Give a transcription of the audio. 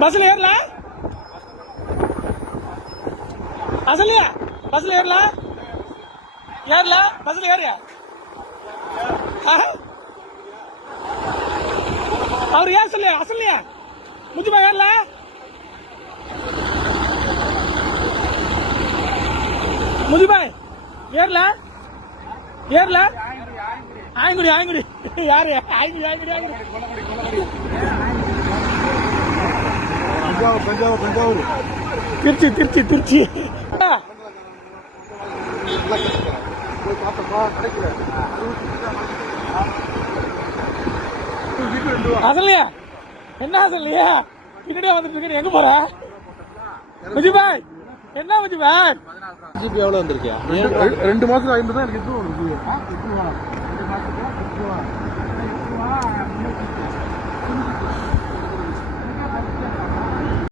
பஸ்ல ஏறல அசலியா பஸ்ல ஏறல பஸ்ல ஏறியா அவர் ஏன் சொல்லியா அசலியா முஜிபா ஏறல முஜிபாய் ஏறல ஆயங்குடி யாரு ஆயங்குடி தஞ்சாவூர் திருச்சி அசல்லையா என்ன அசல்லையா பின்னாடியே வந்துட்டு எங்க போற முஜிபாய் என்ன முஜிபாய் ஜிபி எவ்வளவு வந்திருக்கியா 2 மாசம் 50 தான் எனக்கு